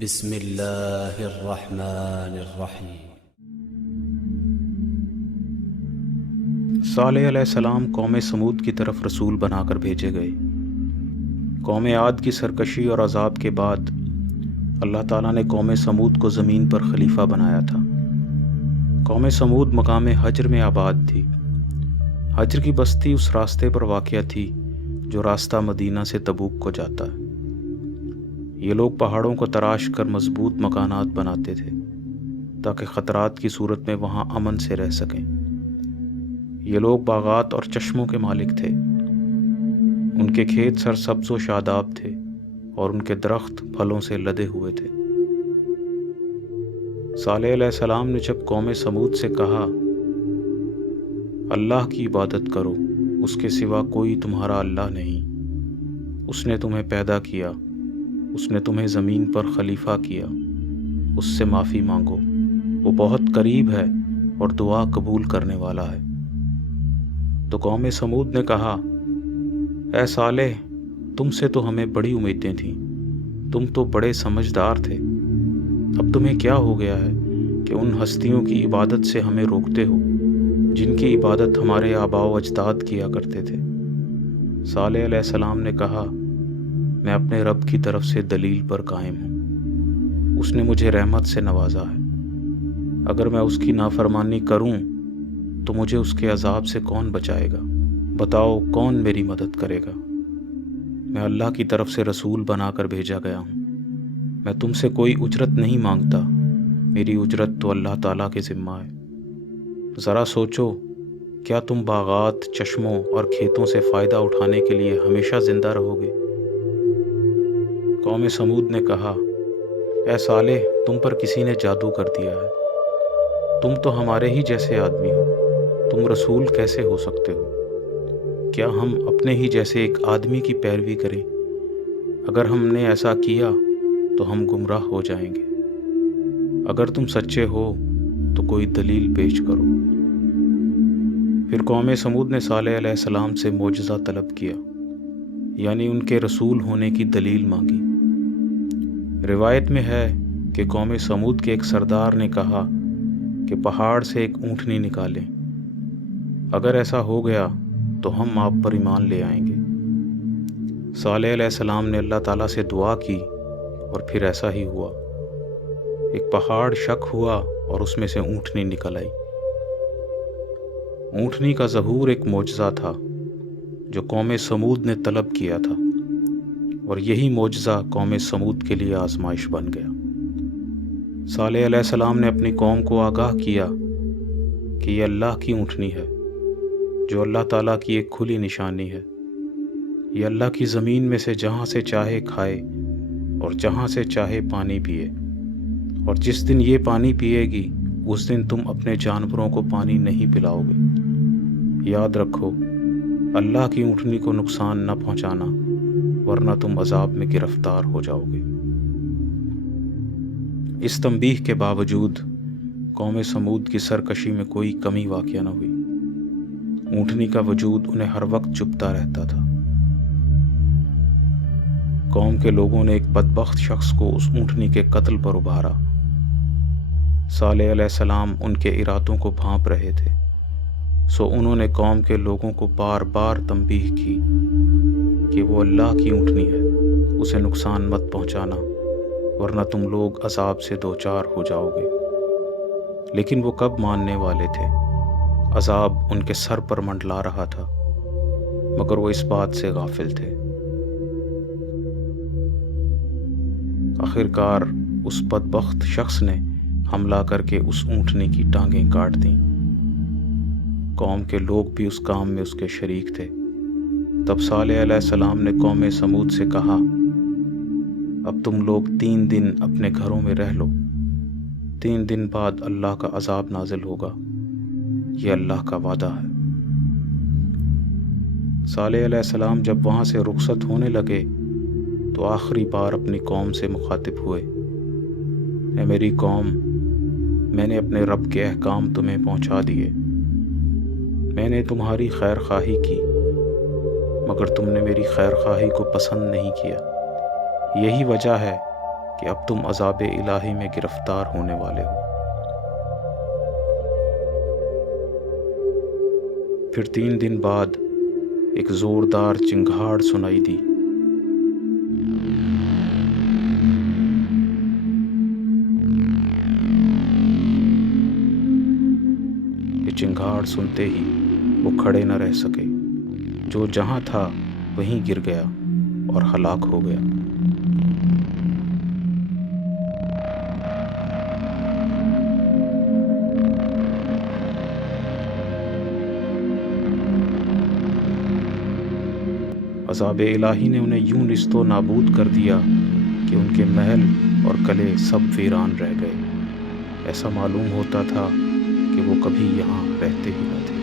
بسم اللہ الرحمن الرحیم۔ صالح علیہ السلام قوم سمود کی طرف رسول بنا کر بھیجے گئے۔ قوم عاد کی سرکشی اور عذاب کے بعد اللہ تعالیٰ نے قوم سمود کو زمین پر خلیفہ بنایا تھا۔ قوم سمود مقام حجر میں آباد تھی۔ حجر کی بستی اس راستے پر واقع تھی جو راستہ مدینہ سے تبوک کو جاتا ہے۔ یہ لوگ پہاڑوں کو تراش کر مضبوط مکانات بناتے تھے تاکہ خطرات کی صورت میں وہاں امن سے رہ سکیں۔ یہ لوگ باغات اور چشموں کے مالک تھے۔ ان کے کھیت سرسبز و شاداب تھے اور ان کے درخت پھلوں سے لدے ہوئے تھے۔ صالح علیہ السلام نے جب قوم سمود سے کہا اللہ کی عبادت کرو، اس کے سوا کوئی تمہارا اللہ نہیں، اس نے تمہیں پیدا کیا، اس نے تمہیں زمین پر خلیفہ کیا، اس سے معافی مانگو، وہ بہت قریب ہے اور دعا قبول کرنے والا ہے۔ تو قوم سمود نے کہا اے صالح، تم سے تو ہمیں بڑی امیدیں تھیں، تم تو بڑے سمجھدار تھے، اب تمہیں کیا ہو گیا ہے کہ ان ہستیوں کی عبادت سے ہمیں روکتے ہو جن کی عبادت ہمارے آباء و اجداد کیا کرتے تھے۔ صالح علیہ السلام نے کہا میں اپنے رب کی طرف سے دلیل پر قائم ہوں، اس نے مجھے رحمت سے نوازا ہے، اگر میں اس کی نافرمانی کروں تو مجھے اس کے عذاب سے کون بچائے گا؟ بتاؤ کون میری مدد کرے گا؟ میں اللہ کی طرف سے رسول بنا کر بھیجا گیا ہوں، میں تم سے کوئی اجرت نہیں مانگتا، میری اجرت تو اللہ تعالیٰ کے ذمہ ہے۔ ذرا سوچو، کیا تم باغات، چشموں اور کھیتوں سے فائدہ اٹھانے کے لیے ہمیشہ زندہ رہو گے؟ قوم سمود نے کہا اے صالح، تم پر کسی نے جادو کر دیا ہے، تم تو ہمارے ہی جیسے آدمی ہو، تم رسول کیسے ہو سکتے ہو؟ کیا ہم اپنے ہی جیسے ایک آدمی کی پیروی کریں؟ اگر ہم نے ایسا کیا تو ہم گمراہ ہو جائیں گے۔ اگر تم سچے ہو تو کوئی دلیل پیش کرو۔ پھر قوم سمود نے صالح علیہ السلام سے معجزہ طلب کیا، یعنی ان کے رسول ہونے کی دلیل مانگی۔ روایت میں ہے کہ قوم سمود کے ایک سردار نے کہا کہ پہاڑ سے ایک اونٹنی نکالیں، اگر ایسا ہو گیا تو ہم آپ پر ایمان لے آئیں گے۔ صالح علیہ السلام نے اللہ تعالیٰ سے دعا کی اور پھر ایسا ہی ہوا۔ ایک پہاڑ شق ہوا اور اس میں سے اونٹنی نکل آئی۔ اونٹنی کا ظہور ایک معجزہ تھا جو قوم سمود نے طلب کیا تھا، اور یہی معجزہ قوم سمود کے لیے آزمائش بن گیا۔ صالح علیہ السلام نے اپنی قوم کو آگاہ کیا کہ یہ اللہ کی اونٹنی ہے جو اللہ تعالیٰ کی ایک کھلی نشانی ہے۔ یہ اللہ کی زمین میں سے جہاں سے چاہے کھائے اور جہاں سے چاہے پانی پیے، اور جس دن یہ پانی پیے گی اس دن تم اپنے جانوروں کو پانی نہیں پلاؤ گے۔ یاد رکھو، اللہ کی اونٹنی کو نقصان نہ پہنچانا ورنہ تم عذاب میں گرفتار ہو جاؤ گے۔ اس تنبیہ کے باوجود قوم سمود کی سرکشی میں کوئی کمی واقع نہ ہوئی۔ اونٹنی کا وجود انہیں ہر وقت چبھتا رہتا تھا۔ قوم کے لوگوں نے ایک بدبخت شخص کو اس اونٹنی کے قتل پر ابھارا۔ صالح علیہ السلام ان کے ارادوں کو بھانپ رہے تھے، سو انہوں نے قوم کے لوگوں کو بار بار تنبیہ کی کہ وہ اللہ کی اونٹنی ہے، اسے نقصان مت پہنچانا ورنہ تم لوگ عذاب سے دوچار ہو جاؤ گے۔ لیکن وہ کب ماننے والے تھے؟ عذاب ان کے سر پر منڈلا رہا تھا، مگر وہ اس بات سے غافل تھے۔ آخرکار اس بدبخت شخص نے حملہ کر کے اس اونٹنی کی ٹانگیں کاٹ دیں۔ قوم کے لوگ بھی اس کام میں اس کے شریک تھے۔ تب صالح علیہ السلام نے قوم سمود سے کہا اب تم لوگ 3 دن اپنے گھروں میں رہ لو، 3 دن بعد اللہ کا عذاب نازل ہوگا، یہ اللہ کا وعدہ ہے۔ صالح علیہ السلام جب وہاں سے رخصت ہونے لگے تو آخری بار اپنی قوم سے مخاطب ہوئے اے میری قوم، میں نے اپنے رب کے احکام تمہیں پہنچا دیے، میں نے تمہاری خیر خواہی کی مگر تم نے میری خیر خواہی کو پسند نہیں کیا، یہی وجہ ہے کہ اب تم عذاب الہی میں گرفتار ہونے والے ہو۔ پھر 3 دن بعد ایک زوردار چنگھاڑ سنائی دی۔ یہ چنگھاڑ سنتے ہی وہ کھڑے نہ رہ سکے، جو جہاں تھا وہیں گر گیا اور ہلاک ہو گیا۔ عذاب الہی نے انہیں یوں نیست و نابود کر دیا کہ ان کے محل اور قلعے سب ویران رہ گئے۔ ایسا معلوم ہوتا تھا کہ وہ کبھی یہاں رہتے ہی نہ تھے۔